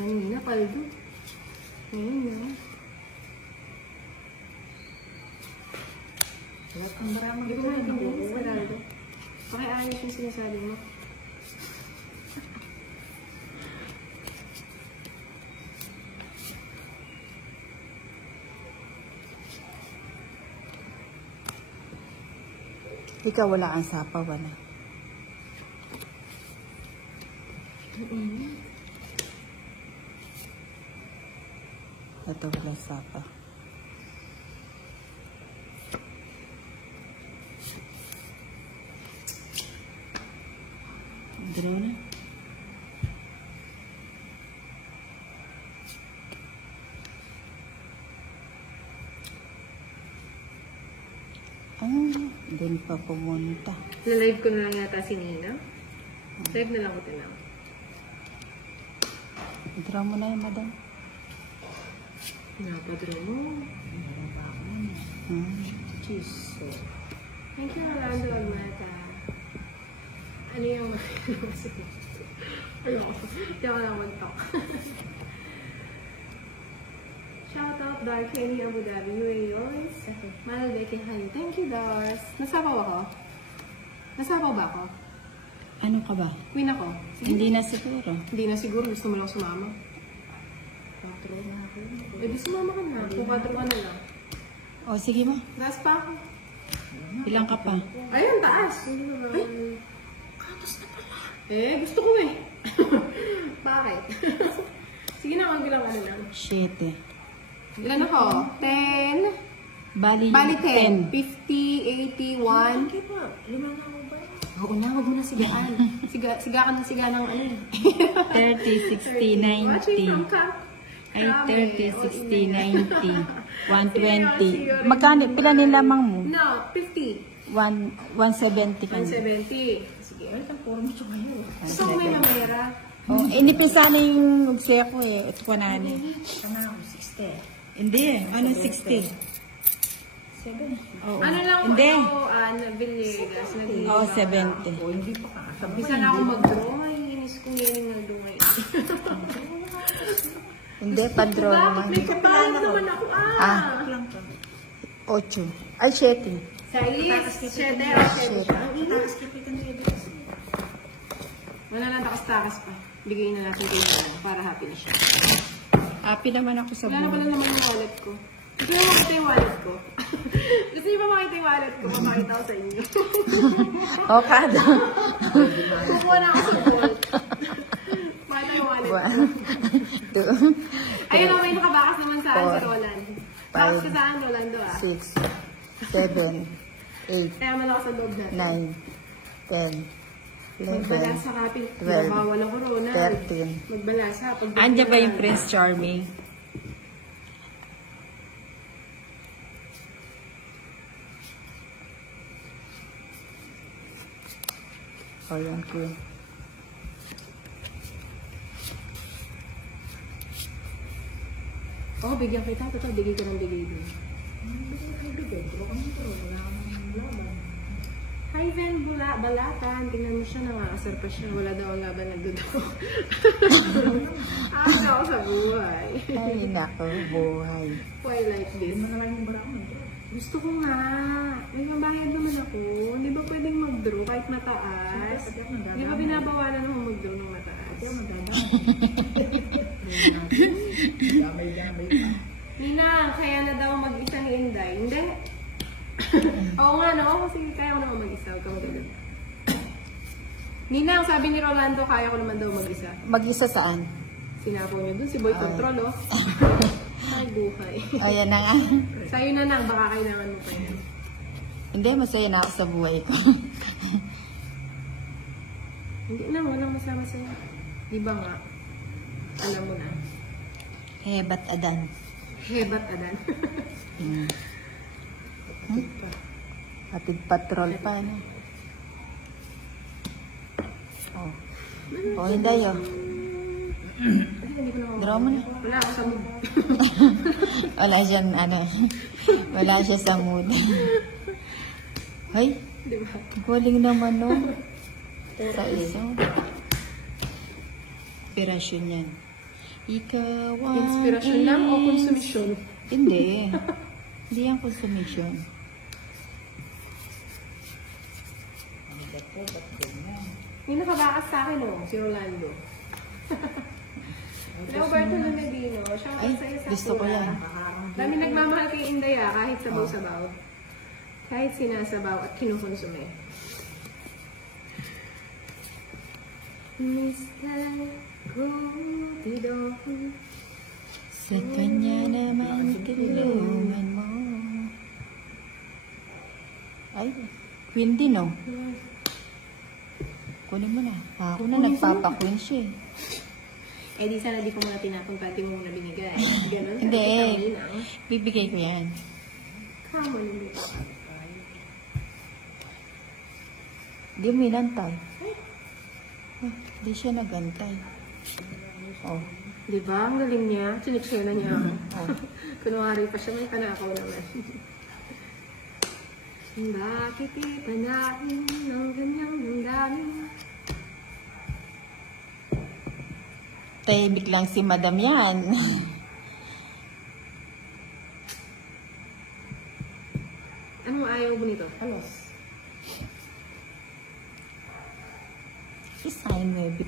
Kanina, paldo. Ngayon na. Wala kang maraming. Hindi ko maintindihan, Sarado. Pakiayos yung sinasabi mo. Ikaw wala kang sapaw, wala. Ito wala sapaw. Draw na. Doon pa pumunta. Live ko na lang yata si Nina. Live na lang ko tinang. Draw mo na yun, madam. Napadraw mo. Cheese. Thank you, Rolando Almata. Ano yung Hindi ako lang mag-talk. Shoutout, Dark Kenny Abu Dhabi, UAE always. Malabeki Honey. Thank you, Dars. Nasapaw ako? Nasapaw ba ako? Ano ka ba? Queen ako? Sige. Hindi na siguro. Hindi na siguro. Gusto mo lang sumama. 4 na ako. Eh, di sumama ka na. Kung 4 ka na lang. O, sige mo. Taas pa ako. Ilang ka pa? Ayun, taas. Ay, katos na pala. Eh, gusto ko eh. Bakit? Sige na, magbilang ano lang. 7. Ilan ako? 10. Bali 10. 50, 81. Okay pa. 5 na ako ba? Oo na, huwag mo na sigaan. Siga ka ng siga ng ano. 30, 60, 90. Ay, 30, 60, 90. 120. Magkano? Pila nilamang mo? No, 50. 170 ka. 170. Sige. Ay, puro mo siya ngayon. So, may namera. Oh, inipisa na yung ugse ko eh. Ito ko na ni. Ano, 60. Hindi eh. Ano 60? 7. Oo. Ano lang Hindi. ako, Villegas. Oo, 70. Oh, hindi pa kakasabay. Bisa na ako mag-draw. Ay, inis kong yan yung nag-draw ngayon. Hindi, pa-draw naman. Bakit may kapalan naman ako? 8. Ay, 7. 6. Shede o shede. Ang inis. Wala na takas-takas pa. Bigay na natin kayo para happy na siya. Happy naman ako sa Wala na pala naman yung wallet ko. Gusto niyo makita yung wallet ko? Gusto niyo ba makita yung wallet ko? Papakita ko sa inyo. O, kada. Kukuha na ako sa vault. Makita yung wallet ko. Ayun o, may nakabakas naman saan si Roland. Bakas ka saan, Rolando 6, 7, 8, Kaya man ako sa loob natin. 9, 10, 11, Magbalasa kapit. 12, Bawal ang corona. 13. Magbalasa. Andiyan ba yung Prince Charming? O, yan ko. Oo, bigyan kita. Totoo, bigay ka ng bigay din. Hi, Ven Balatan. Tingnan mo siya, nangaasar pa siya. Wala daw ang laban nagdudaw. Ako ako sa buhay. Ay, nako, buhay. Why like this? Gusto ko nga. May mabayad naman ako. Hindi ba pwedeng mag-draw kahit mataas? Hindi ba binabawalan ako mag-draw ng mataas? Nina, kaya na daw mag-isa ni Inday. Hindi. Oo nga, no? Kasi kaya ko naman mag-isa. Huwag ka magaganda. Nina, sabi ni Rolando, kaya ko naman daw mag-isa. Mag-isa saan? Sinapo niyo dun, si Boy Control, oh. Ay, buhay. Ayan na nga. Sa'yo na lang, baka kailangan mo pa yan. Hindi, masaya na ako sa buhay ko. Hindi na, walang masama sa'yo. Di ba nga? Alam mo na. Hebat adan. Hebat adan. Atid patrol pa, no? Oh. Oh, hindi yun. Draw mo na. Wala ako sa mood. Wala siyang, ano, wala siya sa mood. Ay, Di ba? galing naman, no? Sa isang operasyon yan. Ikaw ang Inspirasyon lang o konsumisyon? Hindi. Hindi ang consumption. Yung nakabakas sa akin, oh, si Rolando. Roberto na Medino, siya Ay, masaya sa gusto ko yan. Dami nagmamahal kay Inday, kahit sabaw-sabaw. Kahit sinasabaw at kinukonsume. Mr. Cupido, Sa kanya naman tulungan mo. Ay, Queen din, no? Kunin mo na. Ako na nagpapa-queen siya. eh di sana di ko muna tinapon, pati mo muna binigay. Ganon. Hindi. Kanina. Bibigay ko yan. Come on, hindi ko. Di mo inantay. Di siya nagantay. Oh. Di ba? Ang galing niya. Siniksena niya ako. Oh. Kunwari pa siya, may panakaw naman. Bakit ipanahin ng ganyang damdamin? Tahimik lang si Madam yan. Anong ayaw mo nito? Alos. Sign maybe.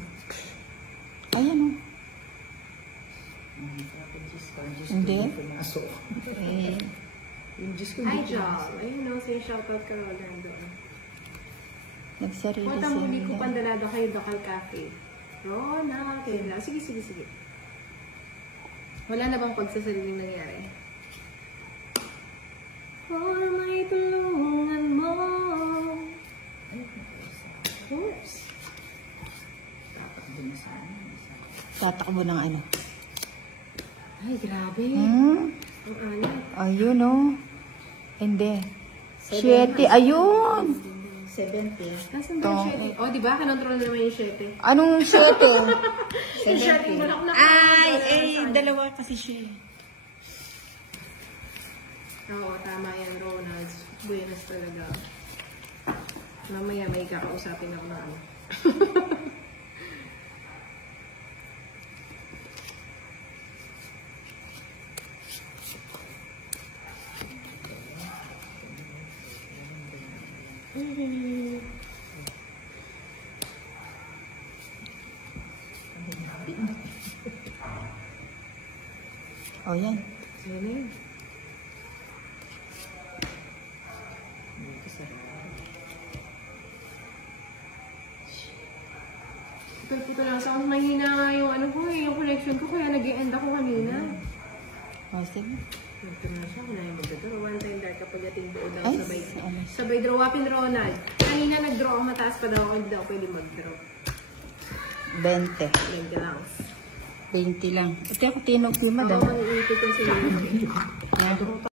Ayan o. Hindi. Eh. Hi, Jol. Ayun o, say shoutout ka, Rolando. Nagsarili Punta siya. mo, hindi ko pandalado kayo, Docal Cafe. Ronald. Sige, sige, sige. Wala na bang pagsasaliling nangyari? For may tulungan mo. Oops. Tatakbo ng ano. Ay, grabe. Hmm? Ang alat. Ayun o. Hindi. 7. Ayun. 70. Nasaan ba yung 7? Oh, di ba? Kanontrol na naman yung 7. Anong 7? Yung 7, wala ko na. Dalawa kasi siya. Oo, tama yan, Ronald. Buenas talaga. Mamaya may kakausapin ako na ano. Oh, yan. Sa'yo na yun. Putol-putol lang. Sa mahina nga yung ano ko eh, yung connection ko, kaya nag-e-end ako kanina. Oh, sige. Ito na siya, kunahin mo dito. One time dark kapag ating buo daw Ay, sabay. ano? Sabay draw upin Ronald. Kanina nag-draw ako, mataas pa daw ako, hindi daw pwede mag-draw. 20. 20 lang. 20 lang. Ito ako tinog ni Madam. Ako, maniipit yung sinunod.